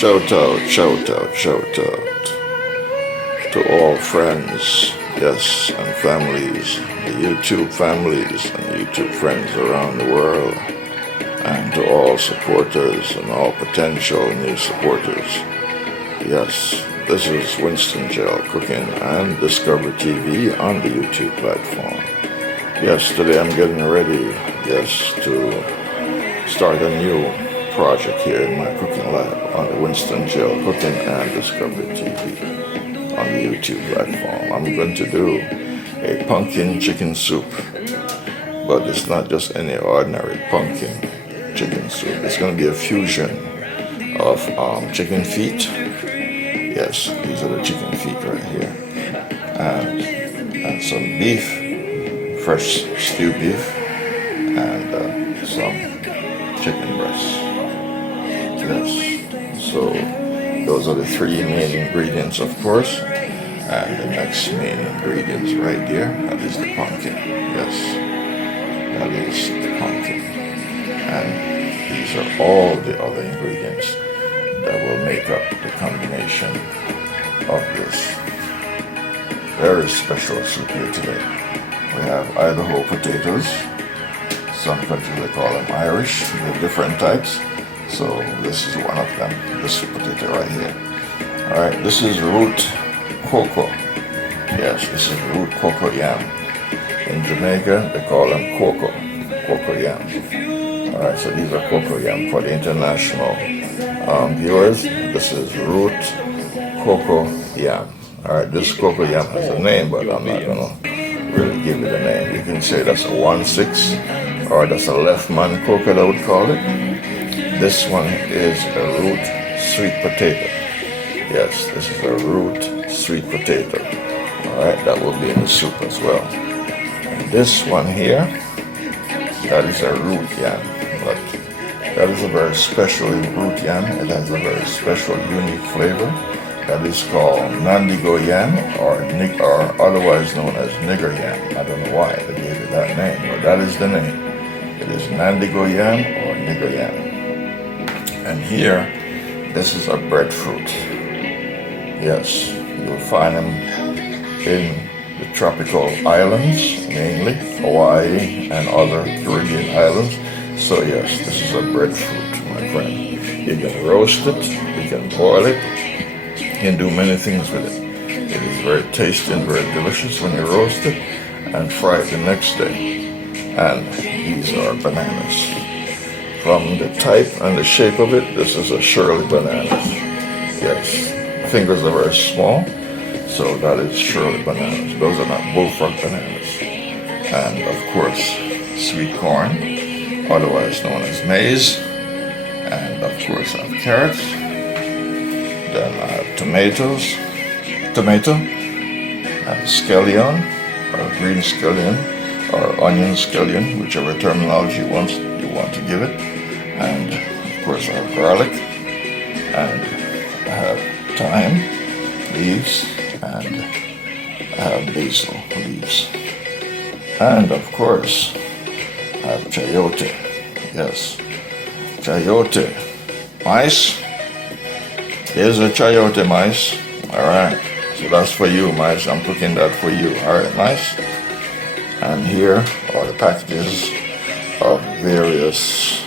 Shout out, shout out, shout out to all friends, yes, and families, the YouTube families and YouTube friends around the world, and to all supporters and all potential new supporters. Yes, this is Winston GeL's Cooking and Discover TV on the YouTube platform. Yes, today I'm getting ready, yes, to start a new project here in my cooking lab on the Winston GeL's Cooking and Discover TV on the YouTube platform. I'm going to do a pumpkin chicken soup, but it's not just any ordinary pumpkin chicken soup. It's going to be a fusion of chicken feet. Yes, these are the chicken feet right here, and some beef, fresh stewed beef, and some chicken breasts. Yes, so those are the three main ingredients, of course, and the next main ingredients right there, that is the pumpkin. Yes, that is the pumpkin, and these are all the other ingredients that will make up the combination of this very special soup here today. We have Idaho potatoes. Some countries they call them Irish. They're different types. So this is one of them. This potato right here. Alright, this is root cocoa. Yes, this is root cocoa yam. In Jamaica, they call them cocoa yam. Alright, so these are cocoa yam. For the international viewers, this is root cocoa yam. Alright, this cocoa yam has a name, but I'm not gonna really give it a name. You can say that's a 1/6, or that's a left man cocoa, I would call it. This one is a root sweet potato. Yes, this is a root sweet potato. Alright, that will be in the soup as well. And this one here, that is a root yam. But that is a very special root yam. It has a very special, unique flavor. That is called Nandigo yam, or otherwise known as nigger yam. I don't know why they gave it that name, but that is the name. It is Nandigo yam or nigger yam. And here, this is a breadfruit. Yes, you'll find them in the tropical islands, mainly Hawaii and other Caribbean islands. So yes, this is a breadfruit, my friend. You can roast it, you can boil it, you can do many things with it. It is very tasty and very delicious when you roast it and fry it the next day. And these are bananas. From the type and the shape of it, this is a Shirley bananas. Yes, fingers are very small, so that is Shirley bananas. Those are not bullfrog bananas. And of course, sweet corn, otherwise known as maize. And of course, I have carrots. Then I have tomato, and scallion, or green scallion, or onion scallion, whichever terminology you want to give it. And of course I have garlic, and I have thyme leaves, and I have basil leaves. And of course I have chayote. Yes, chayote. Mice? Here's a chayote, mice. Alright, so that's for you, mice. I'm cooking that for you. Alright, mice. And here are the packages of various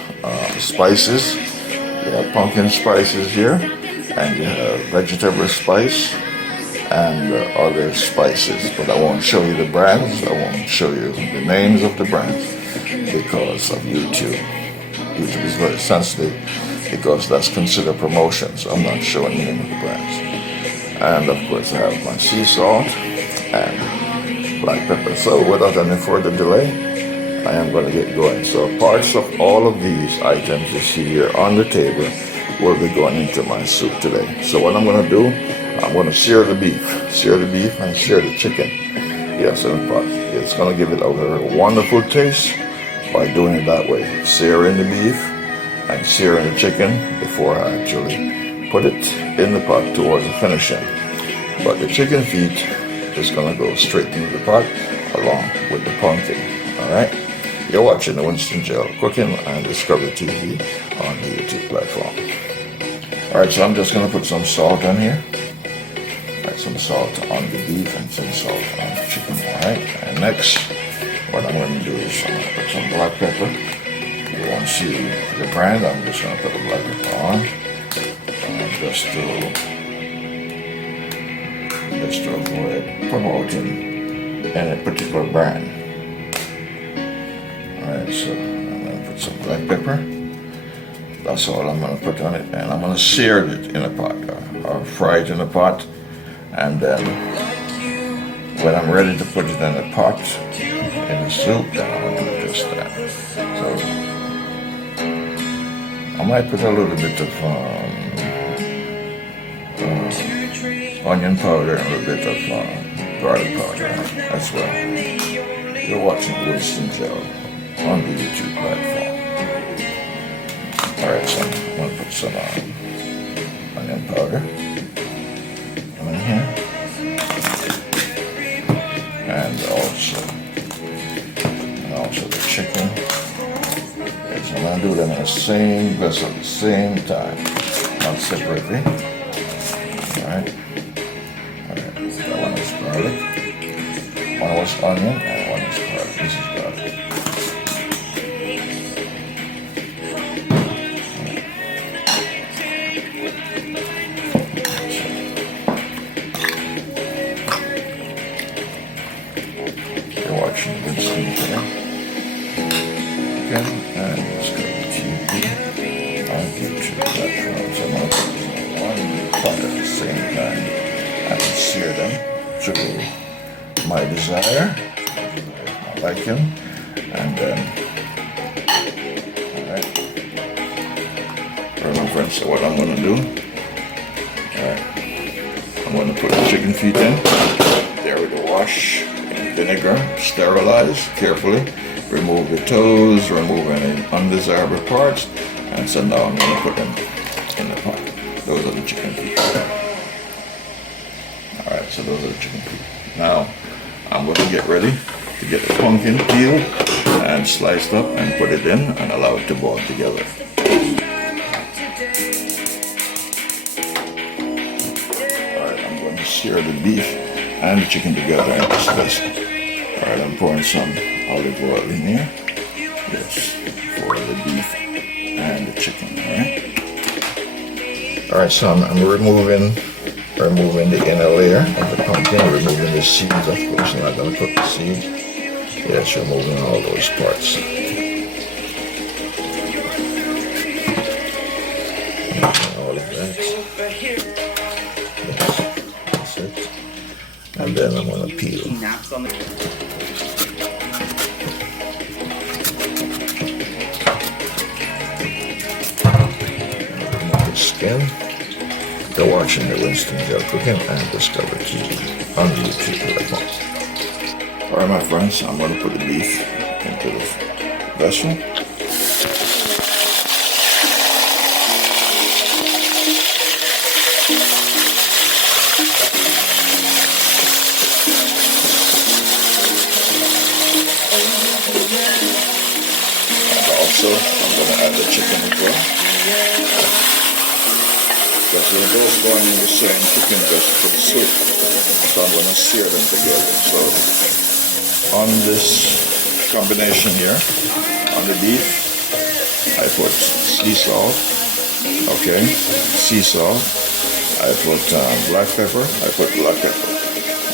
spices. You have pumpkin spices here, and you have vegetable spice and other spices. But I won't show you the brands. I won't show you the names of the brands because of YouTube. YouTube is very sensitive because that's considered promotion, so I'm not showing you any of the brands. And of course I have my sea salt and black pepper. So without any further delay, I am going to get going. So parts of all of these items you see here on the table will be going into my soup today. So what I'm going to do, I'm going to sear the beef and sear the chicken. Yes, in the pot. It's going to give it a very wonderful taste by doing it that way. Searing the beef and searing the chicken before I actually put it in the pot towards the finishing. But the chicken feet is going to go straight into the pot along with the pumpkin. Alright? You're watching the Winston GeL's Cooking and Discover TV on the YouTube platform. Alright, so I'm just going to put some salt on here. Alright, some salt on the beef and some salt on the chicken. Alright, and next, what I'm going to do is I'm going to put some black pepper. You won't see the brand, I'm just going to put the black pepper on. Just to avoid promoting any particular brand. Alright, so I'm going to put some black pepper. That's all I'm going to put on it, and I'm going to sear it in a pot or fry it in a pot, and then when I'm ready to put it in a pot in the soup, then I'm going to do just that. So I might put a little bit of onion powder and a little bit of garlic powder as well. You're watching Winston GeL's on the YouTube platform. Alright, so I'm going to put some onion powder in here, and also the chicken. Okay, so I'm going to do them in the same vessel at the same time, not separately. Alright, that one is garlic, one was onion, and one is garlic. This is garlic. Watching Winston here. Okay, and let's go to TV. On YouTube platforms. I'm going to put one pot at the same time. I can sear them to my desire, my liking, and then, alright. Alright, my friends, so what I'm going to do, alright, I'm going to put the chicken feet in. There with the wash. Vinegar, sterilize carefully, remove the toes, remove any undesirable parts, and so now I'm going to put them in the pot. Those are the chicken feet. Alright, so those are the chicken feet. Now I'm going to get ready to get the pumpkin peeled and sliced up and put it in and allow it to boil together. Alright, I'm going to sear the beef and the chicken together in this vessel. Alright, I'm pouring some olive oil in here. Yes, for the beef and the chicken. Alright, so I'm removing the inner layer of the pumpkin, removing the seeds. Of course, I'm not going to cook the seeds. Yes, removing all those parts. All of that. Yes, that's it. And then I'm going to peel. Skin. You're watching the Winston GeL's Cooking and Discover TV on the YouTube platform. Alright, my friends, I'm going to put the beef into the vessel. And also, I'm going to add the chicken as well. Because they're both going in the same chicken vegetable soup, so I'm going to sear them together. So on this combination here, on the beef, I put sea salt, okay, sea salt, I put black pepper, I put black pepper,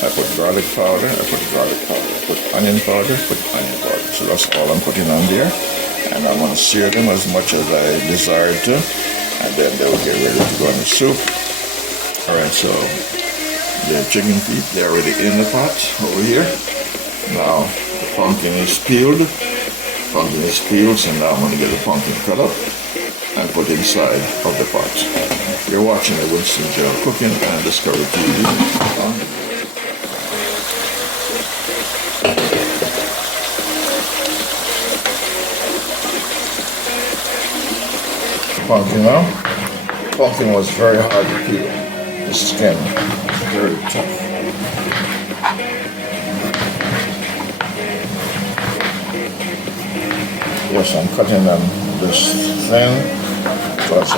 I put garlic powder, I put garlic powder, I put onion powder, put onion powder. So that's all I'm putting on there, and I'm going to sear them as much as I desire to. And then they will get ready to go in the soup. Alright, so the chicken feet, they're already in the pot over here. Now the pumpkin is peeled. Pumpkin is peeled, so now I'm going to get the pumpkin cut up and put inside of the pot. You're watching the Winston GeL's Cooking and Discover TV. Pumpkin now. Pumpkin was very hard to peel. The skin was very tough. Yes, I'm cutting them this thin because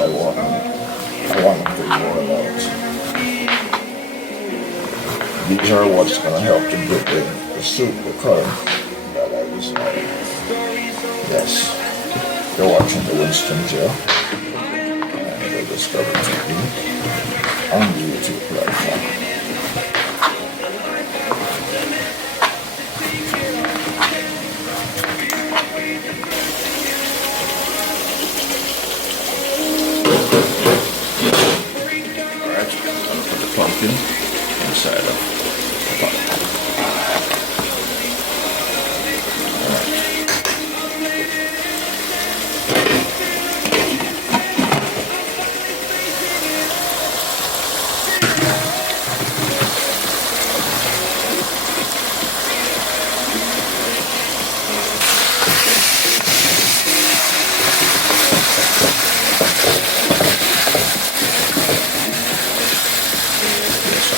I want them to boil out. These are what's going to help to give the soup the color that I desire. Yes. You're watching the Winston GeL and the Discover TV on the YouTube platform. Pumpkin inside of the pot.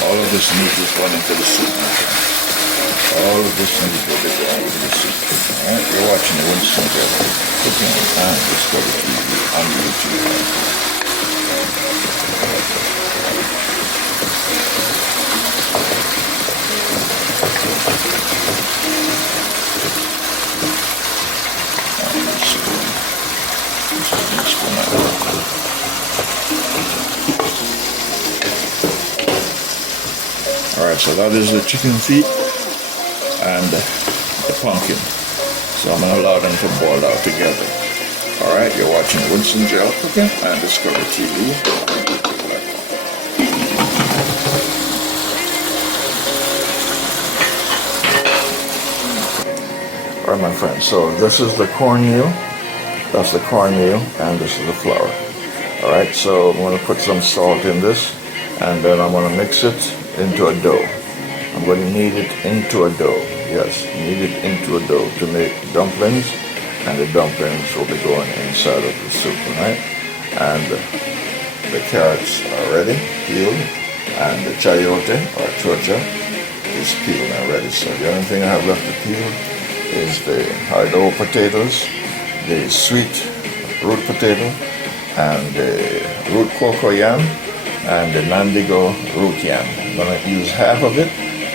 All of this meat is going into the soup. All of this meat will be going into the soup. Alright, you're watching the Winston GeL Cooking and Discover TV on YouTube. Alright, so that is the chicken feet and the pumpkin. So I'm going to allow them to boil out together. Alright, you're watching Winston GeL Cooking and Discover TV. Alright, my friends, so this is the cornmeal. That's the cornmeal, and this is the flour. Alright, so I'm going to put some salt in this, and then I'm going to mix it into a dough. I'm going to knead it into a dough. Yes, knead it into a dough to make dumplings, and the dumplings will be going inside of the soup, right? And the carrots are ready, peeled, and the chayote or Cho Cho is peeled and ready. So the only thing I have left to peel is the hard potatoes, the sweet root potato, and the root cocoa yam, and the Nandigo root yam. I'm going to use half of it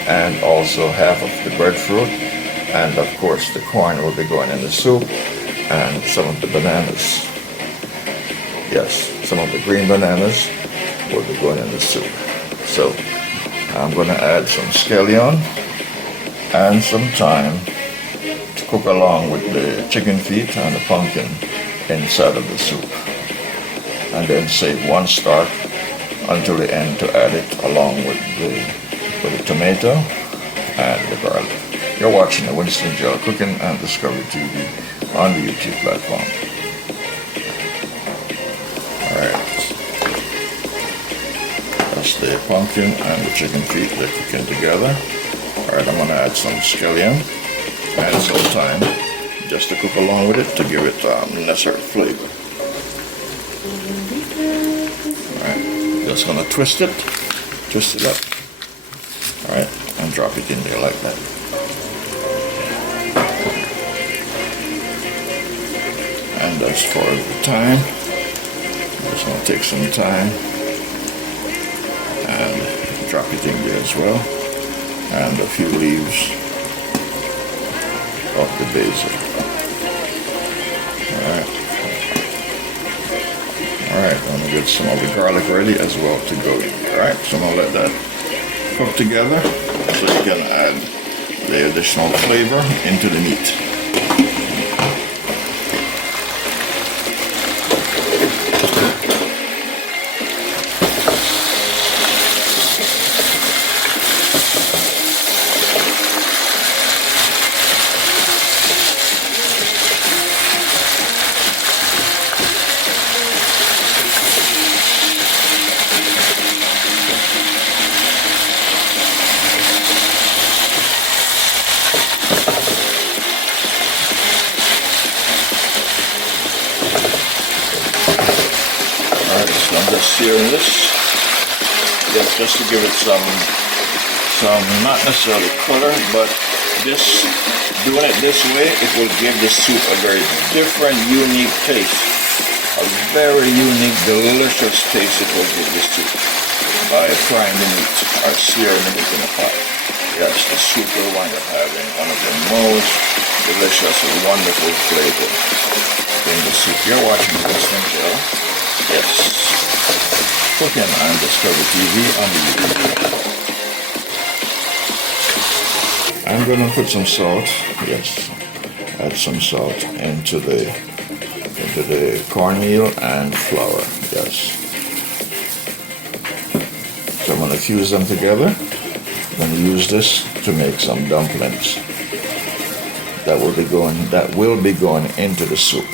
and also half of the breadfruit, and of course the corn will be going in the soup, and some of the bananas. Yes, some of the green bananas will be going in the soup. So I'm going to add some scallion and some thyme to cook along with the chicken feet and the pumpkin inside of the soup, and then save one stalk until the end to add it along with the tomato and the garlic. You're watching the Winston GeL Cooking and Discover TV on the YouTube platform. Alright, that's the pumpkin and the chicken feet. They're cooking together. Alright, I'm going to add some scallion and some thyme just to cook along with it to give it necessary flavor. Alright, just going to twist it up. Alright, and drop it in there like that. And as far as the thyme, I'm just going to take some thyme and drop it in there as well, and a few leaves of the basil. Alright, I'm going to get some of the garlic ready as well to go in there. Alright, so I'm going to let that cook together so you can add the additional flavor into the meat. Searing this, just to give it some not necessarily color, but doing it this way, it will give the soup a very different, unique taste. a very unique, delicious taste it will give this soup by frying the meat or searing the meat in a pot. Yes, the soup will wind up having one of the most delicious and wonderful flavor in the soup. You're watching Winston GeL. Yes. Cooking on Discovery TV on the YouTube. I'm gonna put some salt. Yes. Add some salt into the cornmeal and flour. Yes. So I'm going to fuse them together. I'm going to use this to make some dumplings that will be going into the soup.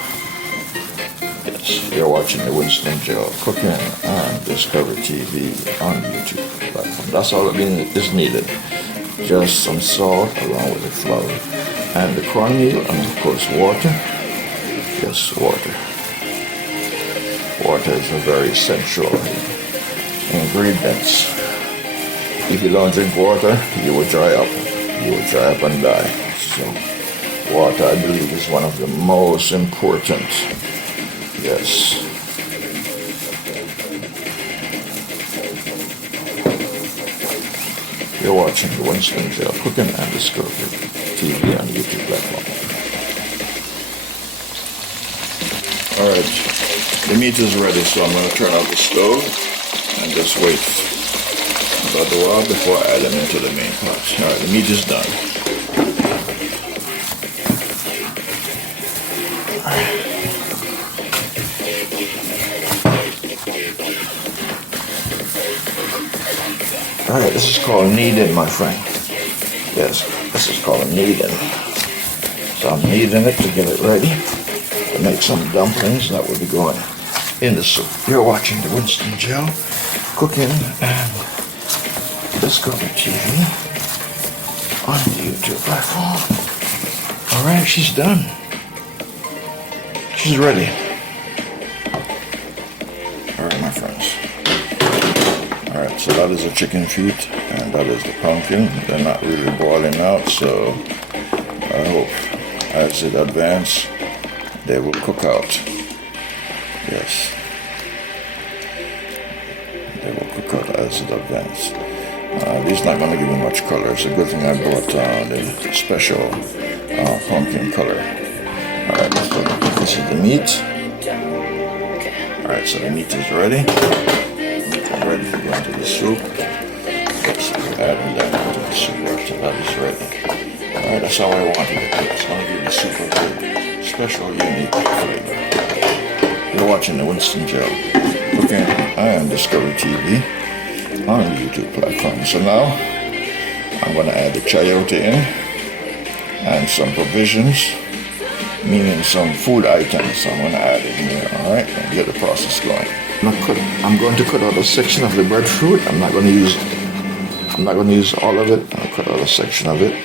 Yes, you're watching the Winston GeL Cooking on Discovery TV on YouTube platform. That's all that is needed. Just some salt along with the flour and the cornmeal, and of course water. Yes, water. Water is a very essential ingredient. If you don't drink water, you will dry up. You will dry up and die. So water, I believe, is one of the most important. Yes. You're watching the Winston GeL Cooking and Discovery TV on the YouTube platform. Alright, the meat is ready, so I'm going to turn off the stove and just wait about a while before I add them into the main pot. Alright, the meat is done. Alright, this is called kneading, my friend. Yes, this is called kneading. So I'm kneading it to get it ready to make some dumplings that will be going in the soup. You're watching the Winston GeL Cooking and Discovery TV on the YouTube platform. Alright, she's done. She's ready. Alright, my friends. Alright, so that is the chicken feet and that is the pumpkin. They're not really boiling out, so I hope as it advances they will cook out. Yes. They will cook out as it advances. These not going to give me much color. It's a good thing I brought the special pumpkin color. Alright, so this is the meat. Alright, so the meat is ready. I'm ready to go into the soup. So adding that into the soup after that is ready. Alright, that's how I wanted it. It's going to give the soup a very special, unique flavor. You're watching the Winston GeL Cooking and Discovery TV on the YouTube platform. So now I'm going to add the chayote in and some provisions, meaning some food items. I'm going to add it in here, alright, and get the process going. I'm going to cut out a section of the breadfruit. I'm not going to use all of it. I'm going to cut out a section of it.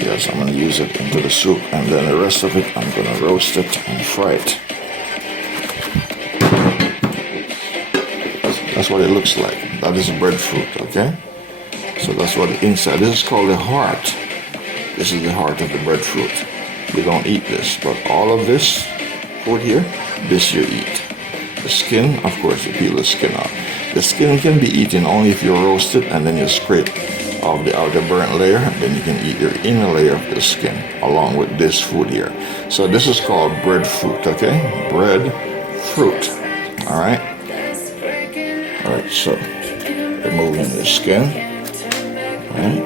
Yes, I'm going to use it into the soup, and then the rest of it I'm going to roast it and fry it. That's what it looks like. That is breadfruit, okay? So that's what the inside. This is called the heart. This is the heart of the breadfruit. You don't eat this, but all of this food here, this you eat. The skin, of course, you peel the skin off. The skin can be eaten only if you roast it and then you scrape off the outer burnt layer, and then you can eat your inner layer of the skin along with this food here. So this is called breadfruit, okay? Breadfruit. Alright? Alright, so removing the skin. Alright.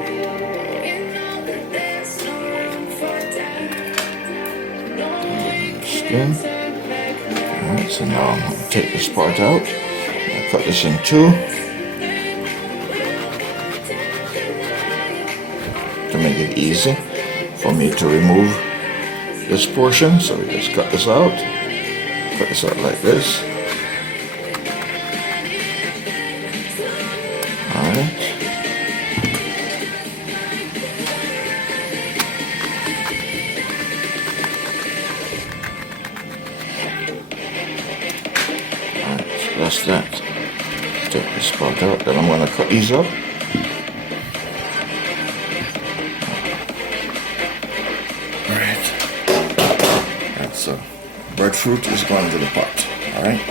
Removing the skin. Alright, so now I'm going to take this part out. I'll cut this in two to make it easy for me to remove this portion. So we just cut this out. Cut this out like this. Alright. That's that. Take this part out, then I'm going to cut these up. Alright, so breadfruit is going to the pot. All right.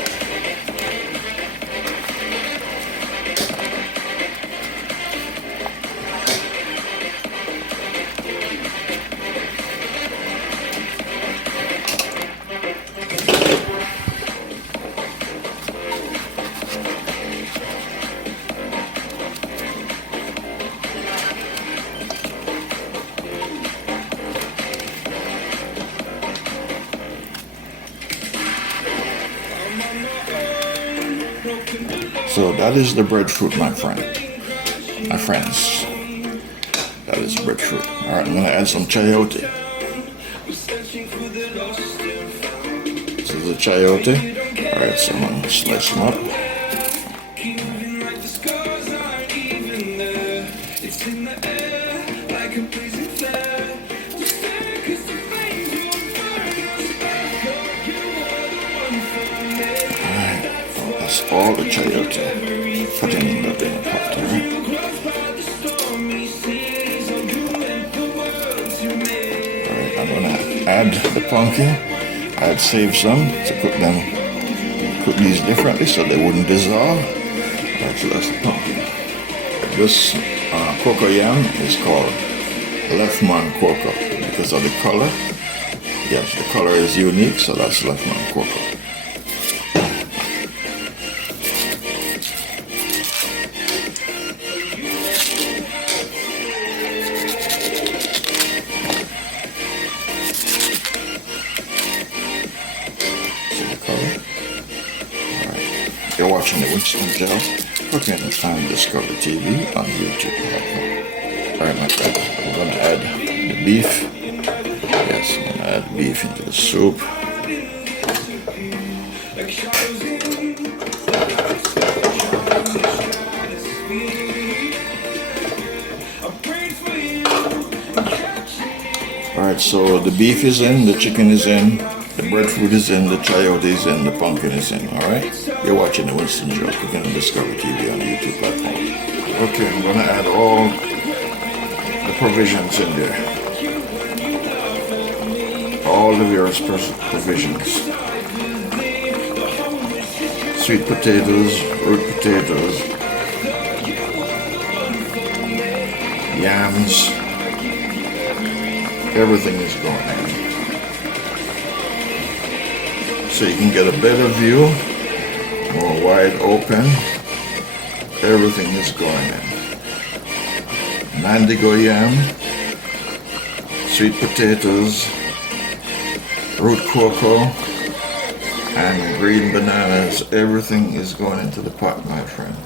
So that is the breadfruit, my friends. That is breadfruit. All right, I'm gonna add some chayote. This is the chayote. All right, so I'm gonna slice them up. All the chayote, putting it in the pot. Alright, I'm gonna add the pumpkin. I'd save some to cook these differently so they wouldn't dissolve. Alright, so that's the pumpkin. This cocoa yam is called Lefman cocoa because of the color. Yes, the color is unique, so that's Lefman cocoa. You're watching the Winston GeL's Cooking and Thyme Discovery TV on YouTube. Alright, my friend, I'm going to add the beef. Yes, I'm going to add beef into the soup. Alright, so the beef is in, the chicken is in, the breadfruit is in, the chayote is in, the pumpkin is in, alright? You're watching the Winston GeL's Cooking and Discovery TV on the YouTube platform. Okay, I'm going to add all the provisions in there. All the various provisions. Sweet potatoes, root potatoes, yams. Everything is going in. So you can get a better view, more wide open. Everything is going in. Mandigo yam, sweet potatoes, root cocoa, and green bananas. Everything is going into the pot, my friend.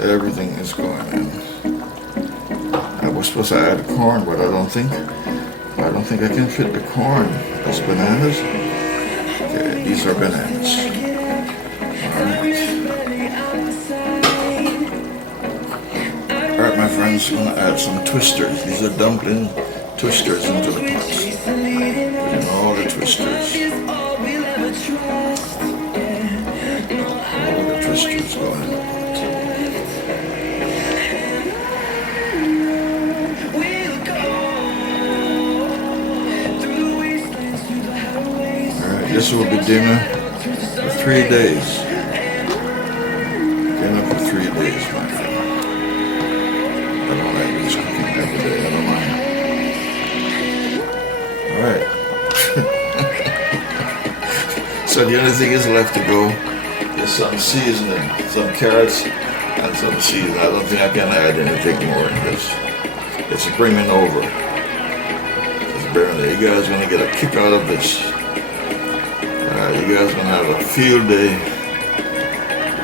Everything is going in. I was supposed to add corn, but I don't think I can fit the corn. Those bananas. Okay, these are bananas. Alright, my friends, I'm going to add some twisters. These are dumpling twisters into the pot. Put in all the twisters. All the twisters going in the pot. Alright, this will be dinner for 3 days. Dinner for 3 days, my friend. I don't like this cooking every day, I don't mind. Alright. So the only thing is left to go is some seasoning, some carrots and some seasoning. I don't think I can add anything more in this. It's bringing over. It's burning. You guys are going to get a kick out of this. You guys are going to have a field day.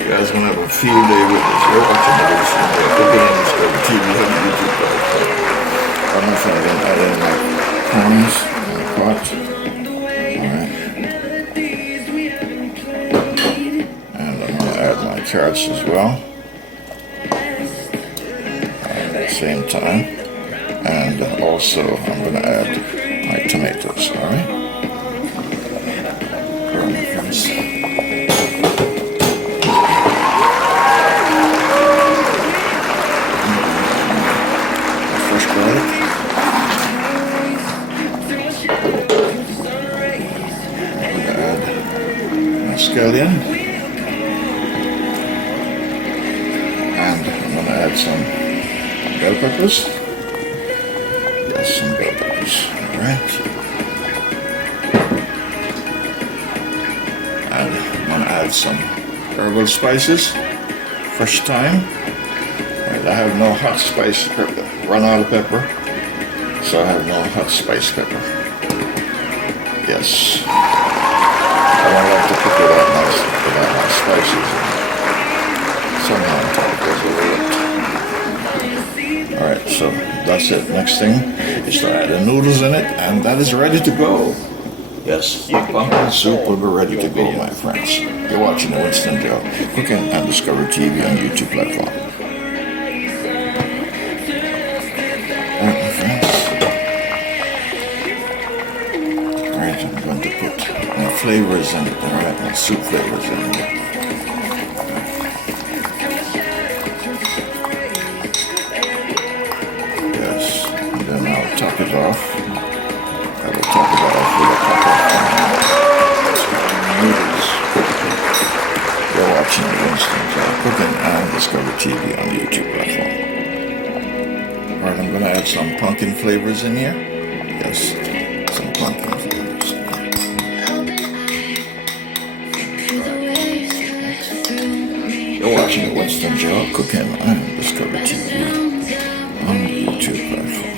You guys are going to have a field day with this. You're watching this. Cooking and Discovery TV on the YouTube platform. I'm not going to add in my prawns in the pot. Alright. And I'm going to add my carrots as well. At the same time. And also I'm going to add my tomatoes. Alright. Fresh garlic. I'm going to scallion, and I'm gonna add some bell peppers. Yes, some bell peppers. All right, and I'm gonna add some herbal spices, fresh thyme. Right, I have no hot spice pepper, run out of pepper, so I have no hot spice pepper. Yes. I don't like to cook it that nice without hot spices. Somehow it goes over it. Alright, so that's it. Next thing is to add the noodles in it, and that is ready to go. Yes, the pumpkin soup will be ready to go, my friends. You're watching the Winston Joe Cooking and Discovery TV on YouTube platform. Alright, my friends. Alright, I'm going to put my flavors in it, alright, my soup flavors in it. Yes, and then I'll top it off. I will top it off with a cup of noodles. You're watching the Winston Joe Cooking and Discovery TV on the YouTube platform. Alright, I'm going to add some pumpkin flavors in here. Yes, some pumpkin flavors. You're watching the Winston Joe Cooking and Discovery TV on the YouTube platform.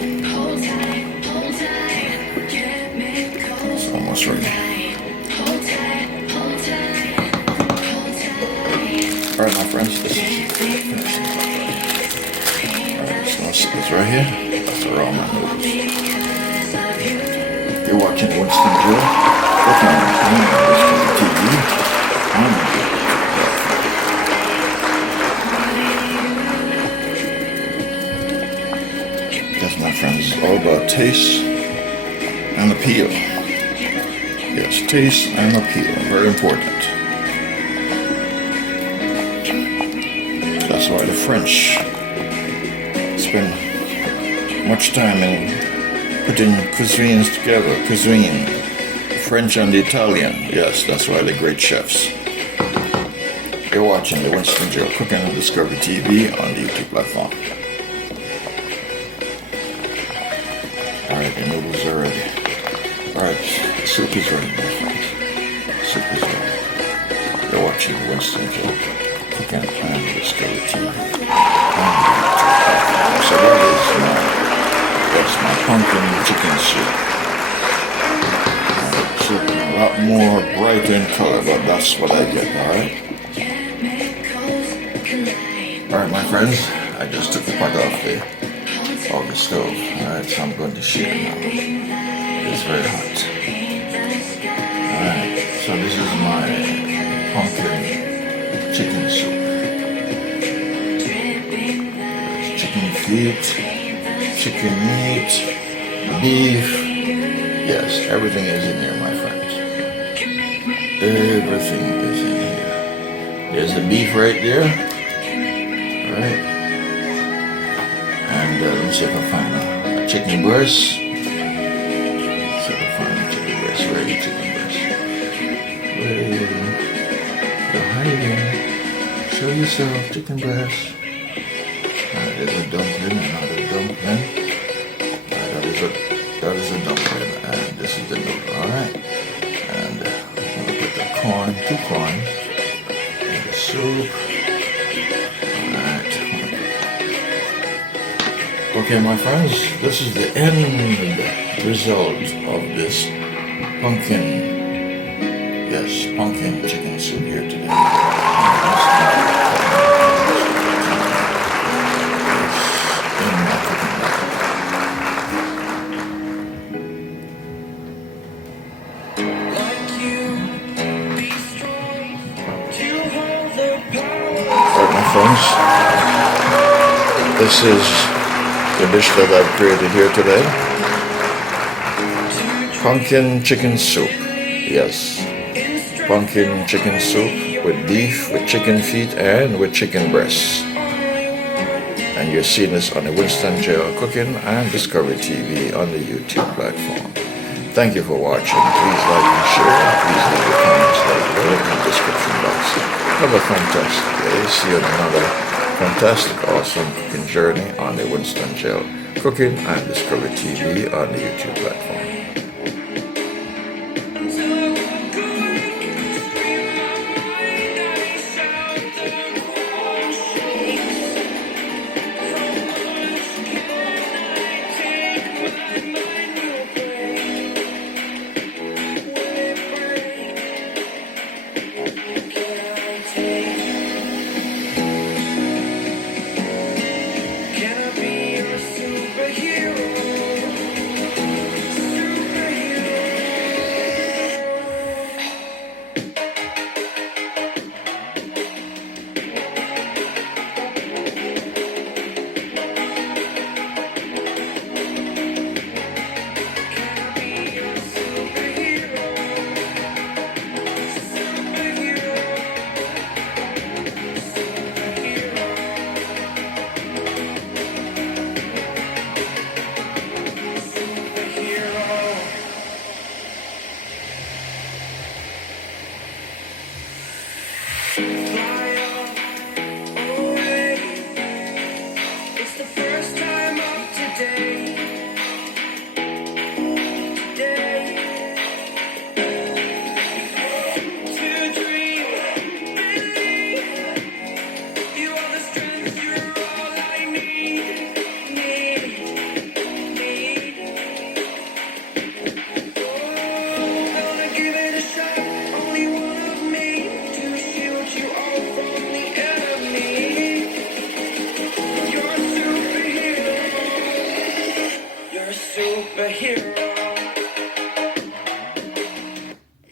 It's almost ready. Alright, my friends, this is finishing. Alright, so let's sit this right here. That's aroma noodles. You're watching the Winston Joe Cooking and Discovery TV on the YouTube. Yes, my friends, it's all about taste and appeal. Yes, taste and appeal, very important. That's why the French spend much time in putting cuisines together. Cuisine, French and the Italian. Yes, that's why they're great chefs. You're watching the Winston Joe Cooking and Discovery TV on the YouTube platform. Alright, the noodles are ready. Alright, the soup is ready, my friends. Soup is ready. You're watching the Winston Joe Cooking and Discovery TV. So that's my pumpkin chicken soup. Soup a lot more brighter in color, but that's what I get, alright? Alright, my friends, I just took the pot off the stove. Alright, so I'm going to share now. It's very hot. Alright, so this is my pumpkin chicken soup. There's chicken feet, chicken meat, beef. Yes, everything is in here, my friends. Everything is in here. There's the beef right there. Alright. And let me see if I find a chicken breast. See if I find a chicken breast. Where are the chicken breast? Where are you? You're hiding. Show yourself, chicken breast. There's a dumpling, another dumpling. That is a dumpling, and this is the noodle, alright? And I'm going to put the corn, 2 corn, in the soup. Alright. Okay, my friends, this is the end result of this pumpkin chicken soup here today. Alright, my friends, this is the dish that I've created here today. Pumpkin chicken soup. Yes. Pumpkin chicken soup with beef, with chicken feet, and with chicken breasts. And you're seeing this on the Winston Joe Cooking and Discovery TV on the YouTube platform. Thank you for watching. Please like and share. Please leave your comments down below in the description box. Have a fantastic day. See you on another fantastic, awesome cooking journey on the Winston GeL Cooking and Discovery TV on the YouTube platform.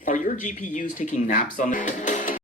Are your GPUs taking naps on the